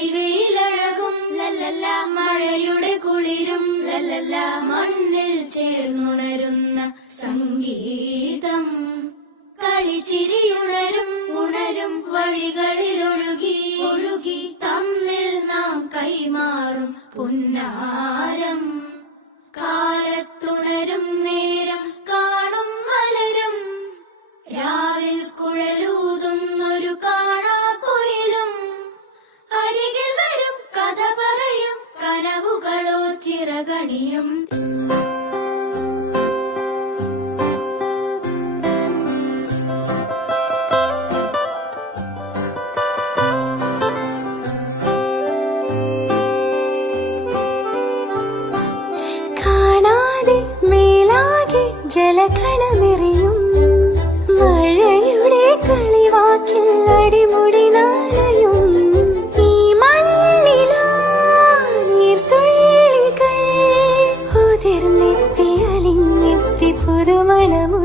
പൊടിവെയിലഴകും ലല്ലല്ല, മഴയുടെ കുളിരും ലല്ലല്ല, മണ്ണിൽ ചേർന്നുണരുന്ന സംഗീതം. കളിച്ചിരിയുണരും ഉണരും വഴികളിലൊഴുകി ഒഴുകി തമ്മിൽ നാം കൈമാറും പുന്നാരം. കാലത്തുണരും നേരം കാണും മലരും, രാവിൽ കുഴലൂതുന്നൊരു കാണാക്കുയിലും. അരികിൽ വരും കഥ പറയും കനവുകളോ ചിറകണിയും. ജലകണമെറിയും മഴയുടെ കളിവാക്കിൽ അടിമുടി നാലയും. ഈ മണ്ണിലാ നീർത്തുള്ളികൾ ഉതിർന്നെത്തി അലിഞ്ഞെത്തി പുതുമണമു